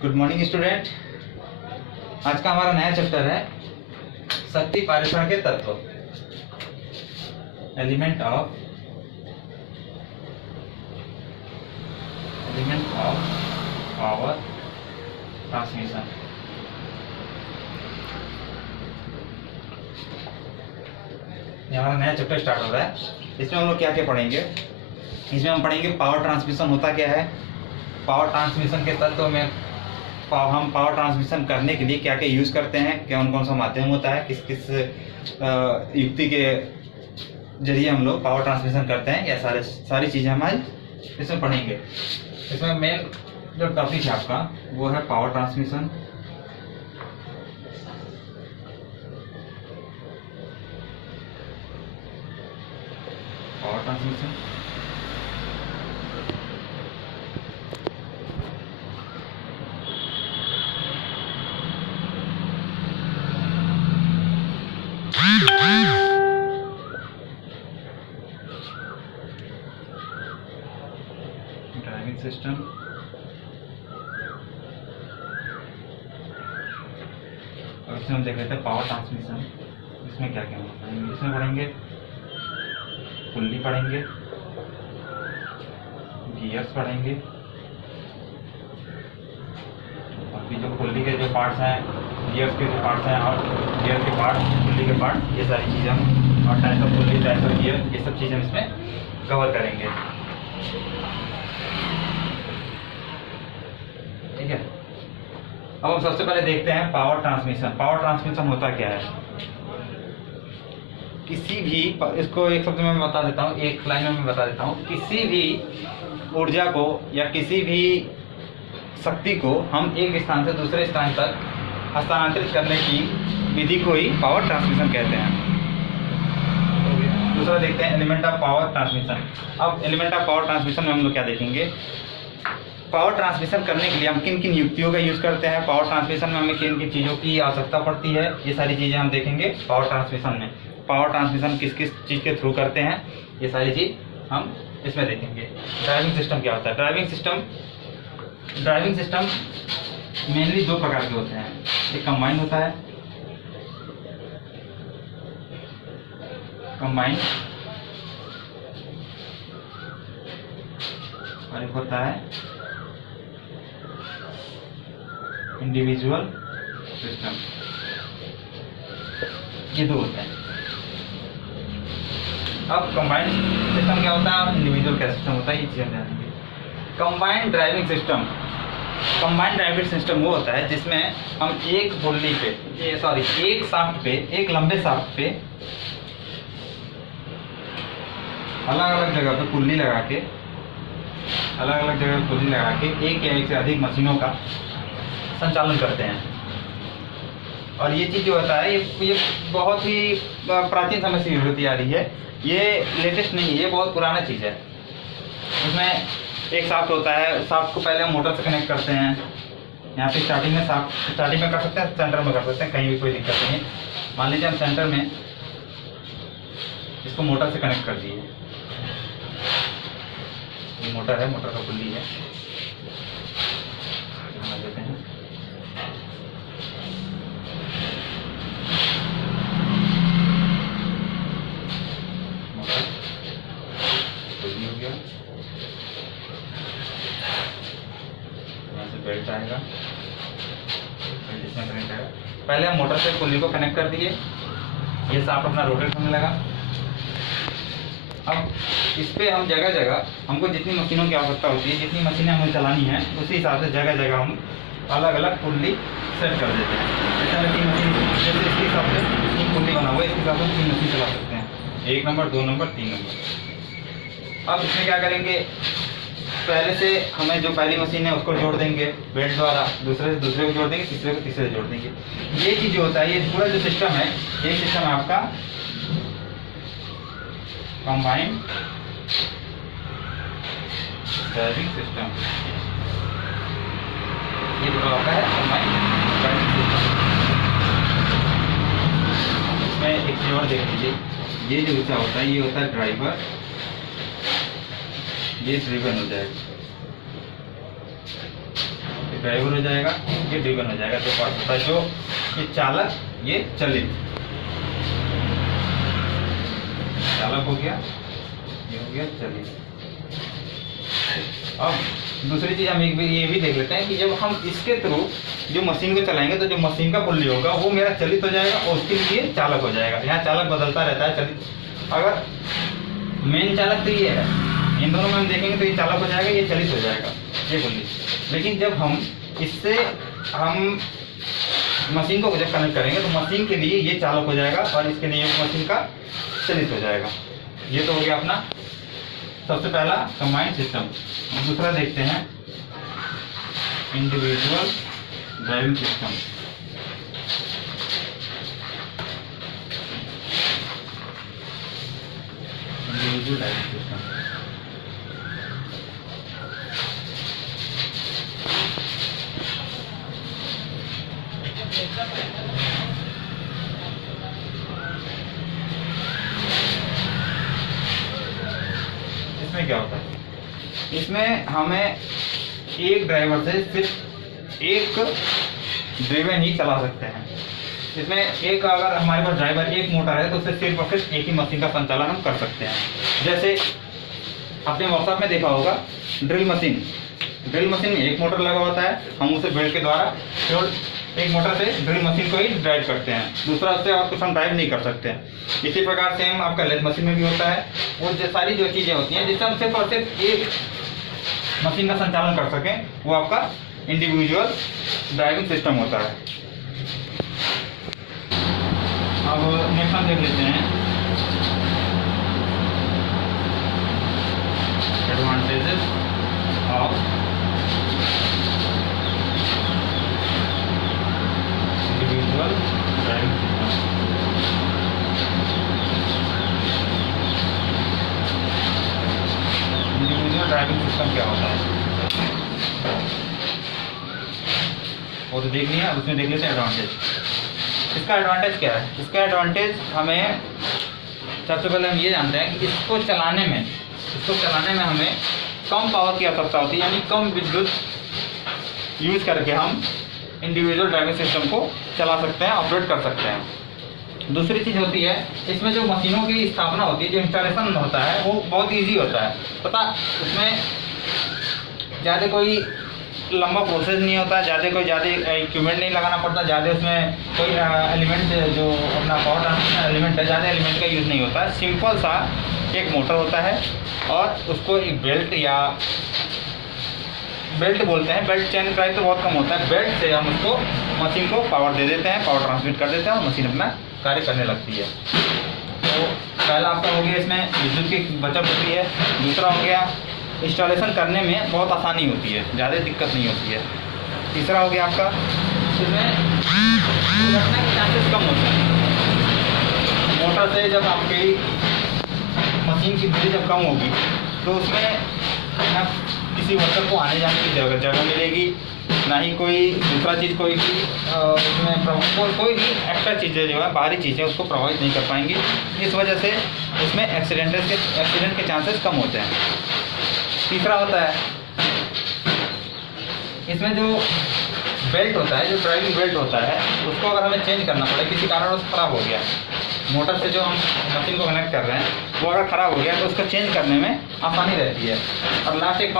Good morning student. आज का हमारा नया चैप्टर है शक्ति पारेषण के तत्व, एलिमेंट ऑफ पावर ट्रांसमिशन। ये हमारा नया चैप्टर स्टार्ट हो रहा है। इसमें हम लोग क्या क्या पढ़ेंगे? इसमें हम पढ़ेंगे पावर ट्रांसमिशन होता क्या है, पावर ट्रांसमिशन के तत्व में हम पावर ट्रांसमिशन करने के लिए क्या क्या यूज़ करते हैं, कौन कौन सा माध्यम होता है, किस किस युक्ति के जरिए हम लोग पावर ट्रांसमिशन करते हैं, या सारी चीज़ें हमारी इसमें पढ़ेंगे। इसमें मेन जो टॉपिक है आपका वो है power transmission. Power transmission driving system, और इसमें हम देख लेते हैं पावर ट्रांसमिशन। इसमें क्या क्या पढ़ेंगे? इसमें पढ़ेंगे पुल्ली, पढ़ेंगे गियर्स, पढ़ेंगे बाकी जो पुल्ली के जो पार्ट्स हैं, गियर्स के जो पार्ट्स हैं, और गियर के पार्ट, पुल्ली के पार्ट, ये सारी चीज़ें हम, और type of pulley, type of gear, ये सब चीज़ें हम इसमें कवर करेंगे। ठीक है, अब हम सबसे पहले देखते हैं पावर ट्रांसमिशन। पावर ट्रांसमिशन होता क्या है? किसी भी, इसको एक शब्द में मैं बता देता हूँ, एक लाइन में मैं बता देता हूँ। किसी भी ऊर्जा को या किसी भी शक्ति को हम एक स्थान से दूसरे स्थान तक हस्तांतरित करने की विधि को ही पावर ट्रांसमिशन कहते हैं। दूसरा देखते हैं एलिमेंट ऑफ पावर ट्रांसमिशन। अब एलिमेंट ऑफ पावर ट्रांसमिशन में हम लोग क्या देखेंगे? पावर ट्रांसमिशन करने के लिए हम किन किन युक्तियों का यूज़ करते हैं, पावर ट्रांसमिशन में हमें किन किन चीज़ों की आवश्यकता पड़ती है, ये सारी चीज़ें हम देखेंगे पावर ट्रांसमिशन में। पावर ट्रांसमिशन किस किस चीज़ के थ्रू करते हैं, ये सारी चीज़ हम इसमें देखेंगे। ड्राइविंग सिस्टम क्या होता है? ड्राइविंग सिस्टम मेनली दो प्रकार के होते हैं। एक कंबाइंड होता है, कंबाइंड, और एक होता है इंडिविजुअल सिस्टम। ये दो होते हैं। अब कंबाइंड सिस्टम क्या होता है और इंडिविजुअल क्या सिस्टम होता है, ये चीज़ हम जानेंगे। कंबाइंड ड्राइविंग सिस्टम वो होता है जिसमें हम एक पुल्ली पे, एक शाफ्ट पे, एक लंबे शाफ्ट पे अलग अलग जगह पे पुल्ली लगा के, एक या एक से अधिक मशीनों का संचालन करते हैं। और ये चीज़ जो होता है ये बहुत ही प्राचीन समय से होती आ रही है, ये लेटेस्ट नहीं है, ये बहुत पुराना चीज़ है। उसमें एक शाफ्ट होता है, शाफ्ट को पहले हम मोटर से कनेक्ट करते हैं। यहाँ पे स्टार्टिंग में कर सकते हैं, सेंटर में कर सकते हैं, कहीं भी कोई दिक्कत नहीं है। मान लीजिए हम सेंटर में इसको मोटर से कनेक्ट कर दिए, ये मोटर है, मोटर का पुल्ली है, देते हैं। मोटर पुल्ली हो गया, यहाँ से बेल्ट आएगा, बेल्ट इसमें कनेक्ट आएगा। पहले हम मोटर से पुल्ली को कनेक्ट कर दिए, ये शाफ्ट अपना रोटेट होने लगा। अब इस पर हम जगह जगह, हमको जितनी मशीनों की आवश्यकता होती है, जितनी मशीनें हमें चलानी है, उसी हिसाब से जगह जगह हम अलग अलग पुल्ली सेट कर देते हैं। जैसे 3 मशीन, जैसे इसके हिसाब से 3 पुल्ली बना हुआ है, इसके हिसाब से 3 मशीन चला सकते हैं, 1 नंबर, 2 नंबर, 3 नंबर। अब इसमें क्या करेंगे? पहले से हमें जो पहली मशीन है उसको जोड़ देंगे बेल्ट द्वारा, दूसरे से दूसरे को जोड़ देंगे, तीसरे को तीसरे से जोड़ देंगे। ये चीज़ जो होता है, ये पूरा जो सिस्टम है, ये सिस्टम है आपका कंबाइंड ड्राइविंग सिस्टम। ये पूरा आपका है कंबाइंड ड्राइविंग सिस्टम। इसमें एक चीज और देख लीजिए, ये जो हिस्सा होता है ये होता है ड्राइवर, ये ड्रिवन हो जाएगा। ये ड्राइवर हो जाएगा, ये ड्रिवन हो जाएगा। 2 पार्ट होता है, जो ये चालक, ये चलित। चालक हो गया, ये हो गया चलित। अब दूसरी चीज हम ये भी देख लेते हैं कि जब हम इसके थ्रू जो मशीन को चलाएंगे तो जो मशीन का पुल्ली होगा वो मेरा चलित हो जाएगा और उसके लिए चालक हो जाएगा। यहाँ चालक बदलता रहता है। चलित अगर मेन चालक तो ये है, इन दोनों में हम देखेंगे तो ये चालक हो जाएगा, ये चलित हो जाएगा, ये पुल्ली। लेकिन जब हम इससे हम मशीन को जब कनेक्ट करेंगे तो मशीन के लिए ये चालक हो जाएगा और इसके लिए मशीन का चलित हो जाएगा। ये तो हो गया अपना सबसे पहला कंबाइंड सिस्टम। दूसरा देखते हैं individual driving system. Individual driving system इसमें क्या होता है? इसमें हमें एक ड्राइवर से सिर्फ एक ड्रिवन ही चला सकते हैं। इसमें एक अगर हमारे पास ड्राइवर एक मोटर है तो उससे सिर्फ और सिर्फ एक ही मशीन का संचालन हम कर सकते हैं। जैसे आपने वर्कशॉप में देखा होगा ड्रिल मशीन में एक मोटर लगा होता है, हम उसे बेल्ट के द्वारा केवल एक मोटर से ड्रिल मशीन को ही ड्राइव करते हैं, दूसरा उससे और कुछ हम ड्राइव नहीं कर सकते हैं। इसी प्रकार सेम आपका लेथ मशीन में भी होता है। वो जो सारी जो चीज़ें होती हैं जिससे हम सिर्फ और सिर्फ एक मशीन का संचालन कर सकें, वो आपका इंडिविजुअल ड्राइविंग सिस्टम होता है। अब नेक्स्ट हम देख लेते हैं advantages of individual driving system. Individual driving system क्या होता है वो तो देख लिया, उसमें देख लेते हैं एडवांटेज। इसका एडवांटेज क्या है? इसका एडवांटेज हमें सबसे पहले हम ये जानते हैं कि इसको चलाने में हमें कम पावर की आवश्यकता होती है, यानी कम विद्युत यूज करके हम इंडिविजुअल ड्राइविंग सिस्टम को चला सकते हैं, ऑपरेट कर सकते हैं। दूसरी चीज़ होती है इसमें जो मशीनों की स्थापना होती है, जो इंस्टॉलेशन होता है वो बहुत ईजी होता है। पता उसमें ज़्यादा कोई लंबा प्रोसेस नहीं होता, ज़्यादा इक्विपमेंट नहीं लगाना पड़ता, ज़्यादा उसमें कोई एलिमेंट जो अपना पावर ट्रांसमिशन एलिमेंट है, ज़्यादा एलिमेंट का यूज़ नहीं होता है। सिंपल सा एक मोटर होता है और उसको एक बेल्ट या बेल्ट बोलते हैं, बेल्ट चेन प्राइस तो बहुत कम होता है, बेल्ट से हम उसको मशीन को पावर दे देते हैं, पावर ट्रांसमिट कर देते हैं और मशीन अपना कार्य करने लगती है। तो पहला आपका हो गया इसमें विद्युत की बचत होती है। दूसरा हो गया इंस्टॉलेशन करने में बहुत आसानी होती है, ज़्यादा दिक्कत नहीं होती है। तीसरा हो गया आपका इसमें दुर्घटना के चांसेस कम होते हैं। मोटर से जब आपकी मशीन की दूरी जब कम होगी तो उसमें ना किसी वर्कर को आने जाने की जगह मिलेगी, ना ही कोई दूसरा चीज़ कोई भी उसमें कोई भी एक्स्ट्रा चीज़ें जो है बाहरी चीज़ें उसको प्रभावित नहीं कर पाएंगी। इस वजह से इसमें एक्सीडेंट के चांसेस कम होते हैं। तीसरा होता है इसमें जो बेल्ट होता है, जो ड्राइविंग बेल्ट होता है, उसको अगर हमें चेंज करना पड़े, किसी कारण वो ख़राब हो गया, मोटर से जो हम मशीन को कनेक्ट कर रहे हैं वो अगर ख़राब हो गया तो उसको चेंज करने में आसानी रहती है। और लास्ट एक